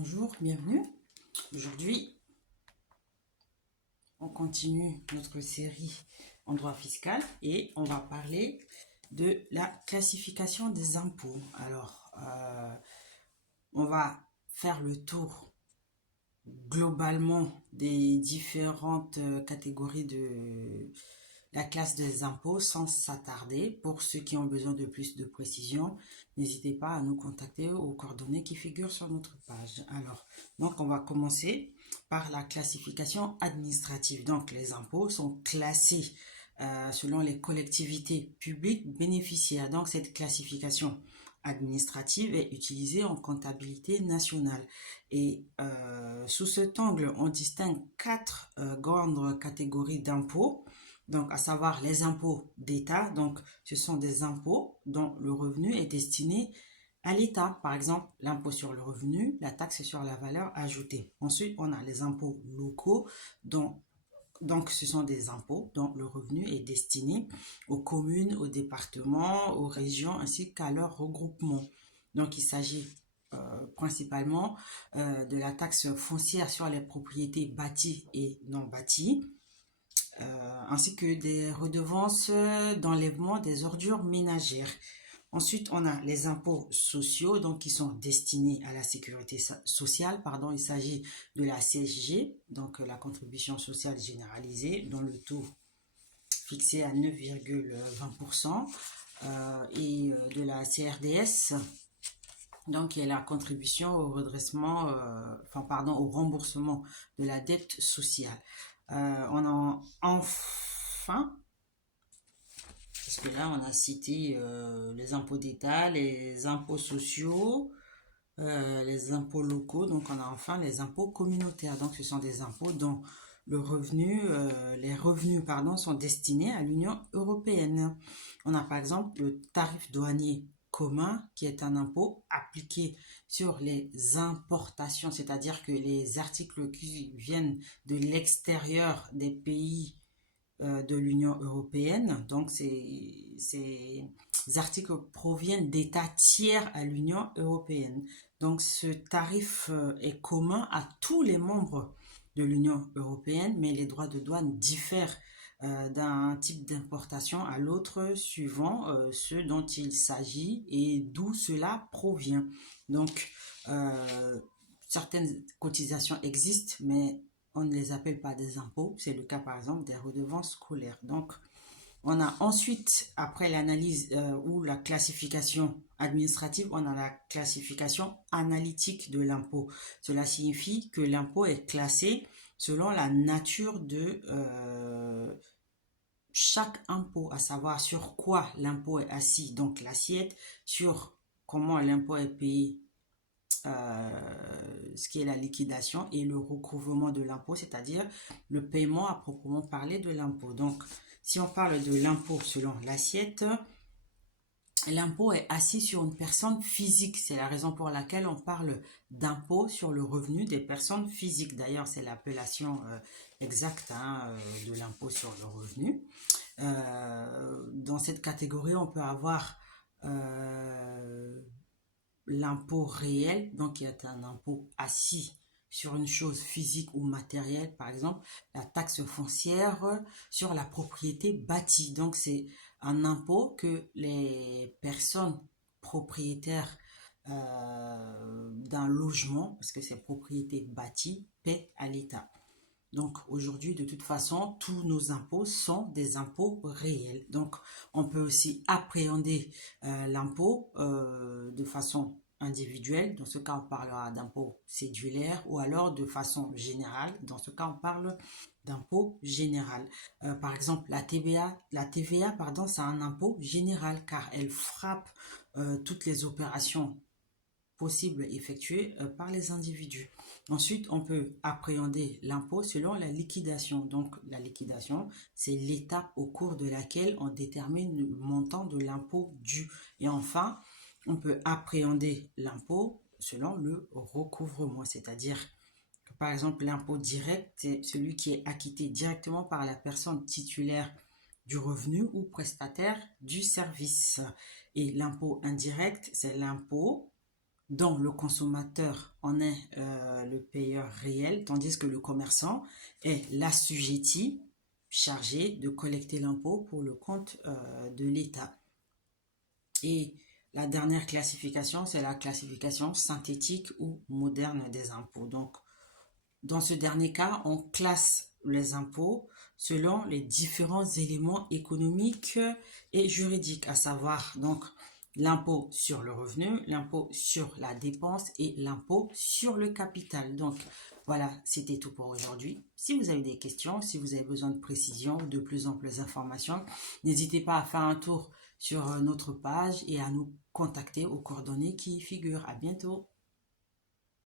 Bonjour, bienvenue. Aujourd'hui, on continue notre série en droit fiscal et on va parler de la classification des impôts. Alors, on va faire le tour globalement des différentes catégories de la classe des impôts sans s'attarder. Pour ceux qui ont besoin de plus de précision, n'hésitez pas à nous contacter aux coordonnées qui figurent sur notre page. Alors, donc on va commencer par la classification administrative. Donc les impôts sont classés selon les collectivités publiques bénéficiaires. Donc cette classification administrative est utilisée en comptabilité nationale. Et sous cet angle, on distingue quatre grandes catégories d'impôts. Donc, à savoir les impôts d'État. Donc, ce sont des impôts dont le revenu est destiné à l'État. Par exemple, l'impôt sur le revenu, la taxe sur la valeur ajoutée. Ensuite, on a les impôts locaux, donc ce sont des impôts dont le revenu est destiné aux communes, aux départements, aux régions, ainsi qu'à leur regroupement. Donc, il s'agit principalement de la taxe foncière sur les propriétés bâties et non bâties, ainsi que des redevances d'enlèvement des ordures ménagères. Ensuite, on a les impôts sociaux, donc qui sont destinés à la sécurité sociale. Pardon, il s'agit de la CSG, donc la contribution sociale généralisée, dont le taux fixé à 9,20%, et de la CRDS, donc qui est la contribution au redressement, au remboursement de la dette sociale. On a enfin, parce que là on a cité les impôts d'État, les impôts sociaux, les impôts locaux, donc on a enfin les impôts communautaires. Donc ce sont des impôts dont les revenus sont destinés à l'Union européenne. On a par exemple le tarif douanier commun, qui est un impôt appliqué sur les importations, c'est-à-dire que les articles qui viennent de l'extérieur des pays de l'Union européenne, donc ces articles proviennent d'États tiers à l'Union européenne. Donc ce tarif est commun à tous les membres de l'Union européenne, mais les droits de douane diffèrent d'un type d'importation à l'autre suivant ce dont il s'agit et d'où cela provient. Donc, certaines cotisations existent, mais on ne les appelle pas des impôts. C'est le cas, par exemple, des redevances scolaires. Donc, on a ensuite, après l'analyse ou la classification administrative, on a la classification analytique de l'impôt. Cela signifie que l'impôt est classé selon la nature de chaque impôt, à savoir sur quoi l'impôt est assis, donc l'assiette, sur comment l'impôt est payé, ce qui est la liquidation, et le recouvrement de l'impôt, c'est-à-dire le paiement à proprement parler de l'impôt. Donc, si on parle de l'impôt selon l'assiette, l'impôt est assis sur une personne physique. C'est la raison pour laquelle on parle d'impôt sur le revenu des personnes physiques. D'ailleurs, c'est l'appellation exacte de l'impôt sur le revenu. Dans cette catégorie, on peut avoir l'impôt réel, donc qui est un impôt assis sur une chose physique ou matérielle, par exemple la taxe foncière sur la propriété bâtie. Donc c'est un impôt que les personnes propriétaires d'un logement, parce que c'est propriété bâtie, paient à l'État. Donc aujourd'hui, de toute façon, tous nos impôts sont des impôts réels. Donc on peut aussi appréhender l'impôt de façon individuelle. Dans ce cas, on parlera d'impôt cédulaire, ou alors de façon générale. Dans ce cas, on parle d'impôt général. Par exemple, la TVA, c'est un impôt général, car elle frappe toutes les opérations possibles effectuées par les individus. Ensuite, on peut appréhender l'impôt selon la liquidation. Donc, la liquidation, c'est l'étape au cours de laquelle on détermine le montant de l'impôt dû. Et enfin, on peut appréhender l'impôt selon le recouvrement, c'est-à-dire que, par exemple, l'impôt direct, c'est celui qui est acquitté directement par la personne titulaire du revenu ou prestataire du service. Et l'impôt indirect, c'est l'impôt dont le consommateur en est le payeur réel, tandis que le commerçant est l'assujetti chargé de collecter l'impôt pour le compte de l'État. Et la dernière classification, c'est la classification synthétique ou moderne des impôts. Donc, dans ce dernier cas, on classe les impôts selon les différents éléments économiques et juridiques, à savoir donc l'impôt sur le revenu, l'impôt sur la dépense et l'impôt sur le capital. Donc voilà, c'était tout pour aujourd'hui. Si vous avez des questions, si vous avez besoin de précision ou de plus amples informations, n'hésitez pas à faire un tour sur notre page et à nous contacter aux coordonnées qui y figurent. À bientôt.